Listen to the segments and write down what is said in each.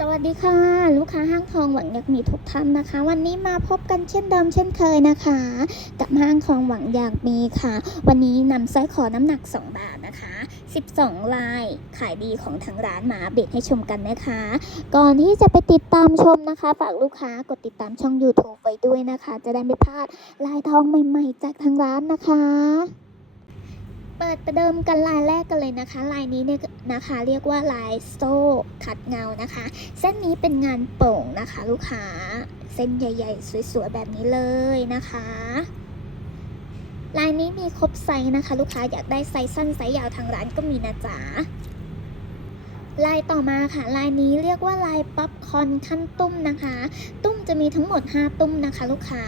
สวัสดีค่ะ ลูกค้าห้างทองหวังอยากมีทุกท่านนะคะ วันนี้มาพบกันเช่นเดิมเช่นเคยนะคะ กับห้างทองหวังอยากมีค่ะ วันนี้นำสร้อยคอน้ำหนัก 2 บาทนะคะ 12 ลายขายดีของทางร้านมาอัปเดให้ชมกันนะคะ ก่อนที่จะไปติดตามชมนะคะ ฝากลูกค้ากดติดตามช่อง YouTube ไว้ด้วยนะคะ จะได้ไม่พลาดลายทองใหม่ ๆ จากทางร้านนะคะ ปิดประเดิมกันลายแรกกันเลยนะคะ ลายนี้เนี่ยนะคะ เรียกว่าลายโซ่ขัดเงานะคะ เส้นนี้เป็นงานโป่งนะคะ ลูกค้าเส้นใหญ่ ๆ สวยๆแบบนี้เลยนะคะ ลายนี้มีครบไซส์นะคะ ลูกค้าอยากได้ไซส์สั้นไซส์ยาวทางร้านก็มีนะจ๊ะลายต่อมาค่ะ ลายนี้เรียกว่าลายป๊อปคอนขั้นตุ้มนะคะ ตุ้มจะมีทั้งหมด 5 ตุ้มนะคะ ลูกค้า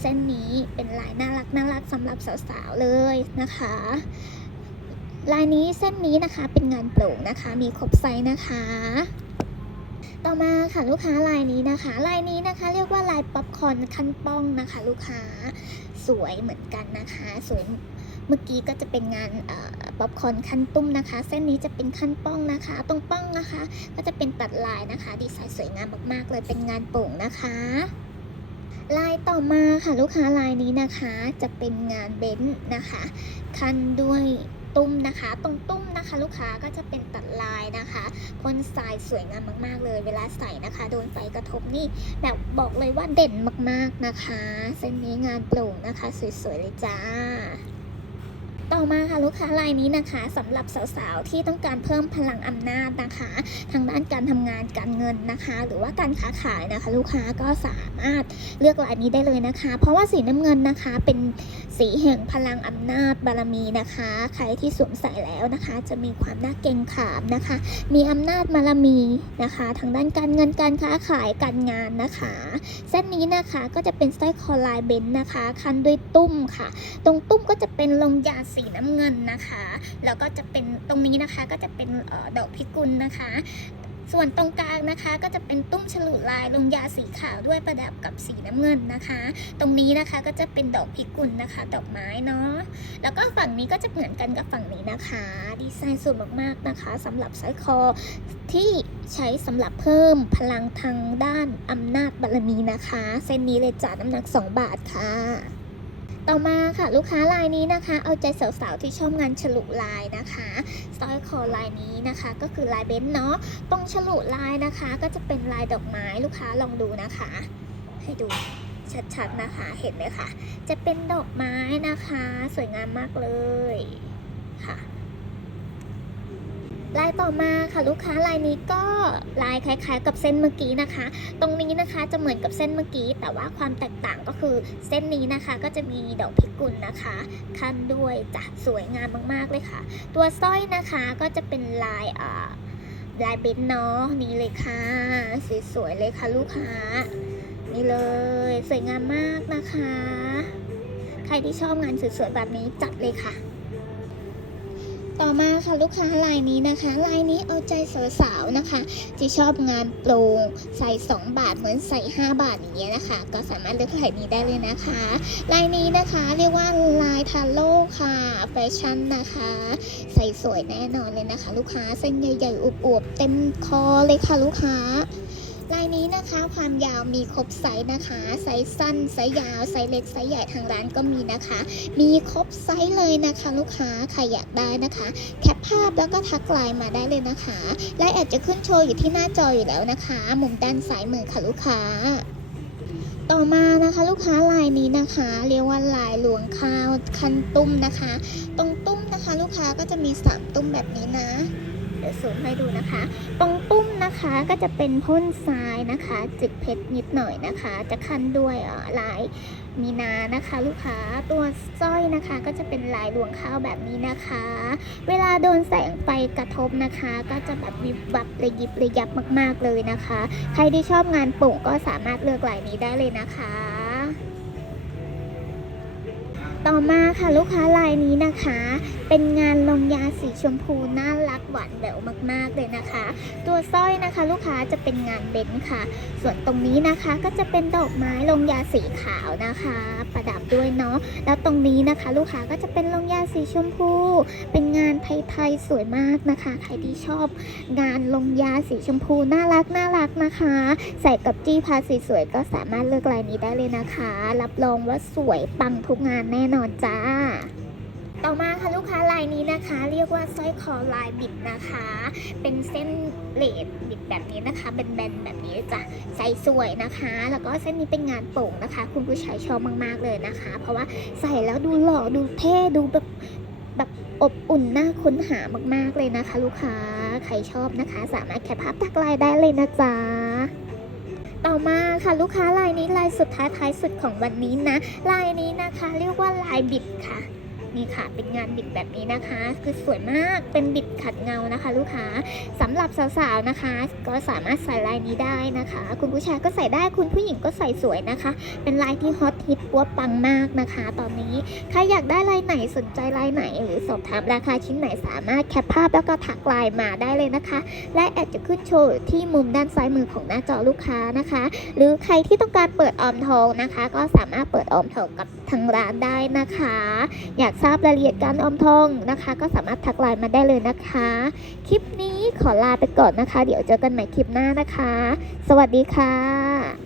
เส้นนี้เป็นลายน่ารักน่ารักสำหรับสาวๆเลยนะคะ ลายนี้เส้นนี้นะคะเป็นงานโปร่งนะคะ มีครบไซส์นะคะ ต่อมาค่ะลูกค้าลายนี้นะคะ ลายนี้นะคะเรียกว่าลายป๊อปคอนขั้นป้องนะคะ ลูกค้าสวยเหมือนกันนะคะ สวยเมื่อกี้ก็จะเป็นงานป๊อปคอนขั้นตุ้มนะคะ เส้นนี้จะเป็นขั้นป้องนะคะ ตรงป้องนะคะ ก็จะเป็นตัดลายนะคะ ดีไซน์สวยงามมากๆเลยเป็นงานโป่งนะคะ ลายต่อมาค่ะลูกค้าลายนี้นะคะ จะเป็นงานเบนซ์นะคะ คันด้วย ตุ้มนะคะ ตรงตุ้มนะคะ ลูกค้าก็จะเป็นตัดลายนะคะพ่นทรายสวยงามมากๆเลย เวลาใส่นะคะ โดนไฟกระทบนี่แบบบอกเลยว่าเด่นมากๆนะคะ เส้นนี้งานปร่งนะคะ สวยๆเลยจ้า ต่อมาค่ะลูกค้าลายนี้นะคะสำหรับสาวๆที่ต้องการเพิ่มพลังอำนาจนะคะ ทางด้านการทำงานการเงินนะคะ หรือว่าการค้าขายนะคะ ลูกค้าก็สามารถเลือกลายนี้ได้เลยนะคะ เพราะว่าสีน้ำเงินนะคะเป็นสีแห่งพลังอำนาจบารมีนะคะ ใครที่สวมใส่แล้วนะคะ จะมีความน่าเกรงขามนะคะ มีอำนาจบารมีนะคะ ทางด้านการเงินการค้าขายการงานนะคะ เส้นนี้นะคะก็จะเป็นสร้อยคอลายเบนซ์นะคะ คันด้วยตุ้มค่ะ ตรงตุ้มก็จะเป็นลงยาสีน้ำเงินนะคะ แล้วก็จะเป็นตรงนี้นะคะก็จะเป็นออดอกพิกุลนะคะ ส่วนตรงกลางนะคะก็จะเป็นตุ้มฉลุลายลงยาสีขาวด้วยประดับกับสีน้ำเงินนะคะ ตรงนี้นะคะก็จะเป็นดอกพิกุลนะคะ ดอกไม้เนาะแล้วก็ฝั่งนี้ก็จะเหมือนกันกับฝั่งนี้นะคะ ดีไซน์สวยมากๆนะคะสำหรับสร้อยคอที่ใช้สำหรับเพิ่มพลังทางด้านอำนาจบารมีนะคะ เส้นนี้เลยจ้าน้ำหนัก 2 บาทค่ะ ต่อมาค่ะลูกค้าลายนี้นะคะ เอาใจสาวๆที่ชอบงานฉลุลายนะคะสร้อยคอลายนี้นะคะ ก็คือลายเบนซ์เนาะตรงฉลุลายนะคะ ก็จะเป็นลายดอกไม้ลูกค้าลองดูนะคะ ให้ดูชัดๆนะคะเห็นไหมคะจะเป็นดอกไม้นะคะ สวยงามมากเลยค่ะ ลายต่อมาค่ะลูกค้าลายนี้ก็ลายคล้ายๆ กับเส้นเมื่อกี้นะคะ ตรงนี้นะคะจะเหมือนกับเส้นเมื่อกี้ แต่ว่าความแตกต่างก็คือเส้นนี้นะคะก็จะมีดอกพิกุลนะคะขั้นด้วยจ้ะสวยงามมากๆเลยค่ะ ตัวสร้อยนะคะก็จะเป็นลายอ่าลายเบนเนาะนี่เลยค่ะสวยๆเลยค่ะลูกค้า นี่เลยสวยงามมากนะคะ ใครที่ชอบงานสวยๆแบบนี้จัดเลยค่ะ ต่อมาค่ะลูกค้าลายนี้นะคะ ลายนี้เอาใจสาวๆนะคะที่ชอบงานโปร่งใส่ 2 บาทเหมือนใส่ 5 บาทอย่างเงี้ยนะคะ ก็สามารถเลือกลายนี้ได้เลยนะคะ ลายนี้นะคะเรียกว่าลายทาโร่ค่ะแฟชั่นนะคะ ใส่สวยแน่นอนเลยนะคะ ลูกค้าเส้นใหญ่ๆอวบๆเต็มคอเลยค่ะลูกค้า ลายนี้นะคะความยาวมีครบไซส์นะคะ ไซส์สั้นไซส์ยาวไซส์เล็กไซส์ใหญ่ทางร้านก็มีนะคะ มีครบไซส์เลยนะคะ ลูกค้าใครอยากได้นะคะ แคปภาพแล้วก็ทักไลน์มาได้เลยนะคะไลน์แอดจะขึ้นโชว์อยู่ที่หน้าจออยู่แล้วนะคะ มุมด้านซ้ายมือค่ะลูกค้าต่อมานะคะลูกค้าลายนี้นะคะ เรียกว่าลายหลวงข้าวคันตุ้มนะคะ ตรงตุ้มนะคะ ลูกค้าก็จะมีสามตุ้มแบบนี้นะ ดี๋ยวซูมให้ดูนะคะ ตรงตุ้มนะคะก็จะเป็นพ่นทรายนะคะ จิกเพชรนิดหน่อยนะคะ จะคันด้วยลายมีนานะคะ ลูกค้าตัวสร้อยนะคะ ก็จะเป็นลายรวงข้าวแบบนี้นะคะ เวลาโดนแสงไฟกระทบนะคะ ก็จะแบบวิบวับระยิบระยับมาก ๆเลยนะคะ ใครที่ชอบงานโป่งก็สามารถเลือกลายนี้ได้เลยนะคะ ต่อมาค่ะลูกค้าลายนี้นะคะ เป็นงานลงยาสีชมพูน่ารักหวานแหววมาก ๆเลยนะคะ ตัวสร้อยนะคะ ลูกค้าจะเป็นงานเบนซ์ค่ะ ส่วนตรงนี้นะคะก็จะเป็นดอกไม้ลงยาสีขาวนะคะประ ดับด้วยเนาะแล้วตรงนี้นะคะ ลูกค้าก็จะเป็นลงยาสีชมพู เป็นงานไทยๆสวยมากนะคะ ใครที่ชอบ งานลงยาสีชมพูน่ารักน่ารักนะคะ ใส่กับจี้พาสีสวยก็สามารถเลือกลายนี้ได้เลยนะคะ รับรองว่าสวยปังทุกงานแน่นอนจ้า ต่อมาค่ะลูกค้าายนี้นะคะ เรียกว่าสร้อยคอลายบิดนะคะ เป็นเส้นเลดบิดแบบนี้นะคะแบนๆแบบนี้จ้ะใส่สวยนะคะ แล้วก็เส้นนี้เป็นงานโป่งนะคะ คุณผู้ชายชอบมากๆเลยนะคะ เพราะว่าใส่แล้วดูหล่อดูเท่ดูแบบแบบอบอุ่นน่าค้นหามากๆเลยนะคะ ลูกค้าใครชอบนะคะ สามารถแคปภาพตักลายได้เลยนะจ๊ะต่อมาค่ะลูกค้าลายนี้ลายสุดท้ายท้ายสุดของวันนี้นะลายนี้นะคะ เรียกว่าลายบิดค่ะ นี่ค่ะเป็นงานบิดแบบนี้นะคะ คือสวยมากเป็นบิดขัดเงานะคะ ลูกค้าสำหรับสาวๆนะคะ ก็สามารถใส่ลายนี้ได้นะคะ คุณผู้ชายก็ใส่ได้คุณผู้หญิงก็ใส่สวยนะคะ เป็นลายที่ฮอตฮิตปัวปังมากนะคะ ตอนนี้ใครอยากได้ลายไหนสนใจลายไหน หรือสอบถามราคาชิ้นไหนสามารถแคปภาพแล้วก็ทักไลน์มาได้เลยนะคะ และแอดจะขึ้นโชว์ที่มุมด้านซ้ายมือของหน้าจอลูกค้านะคะ หรือใครที่ต้องการเปิดออมทองนะคะ ก็สามารถเปิดออมทองกับทางร้านได้นะคะ อยากทราบรายละเอียดการออมทองนะคะ ก็สามารถทักไลน์มาได้เลยนะคะ คลิปนี้ขอลาไปก่อนนะคะ เดี๋ยวเจอกันใหม่คลิปหน้านะคะ สวัสดีค่ะ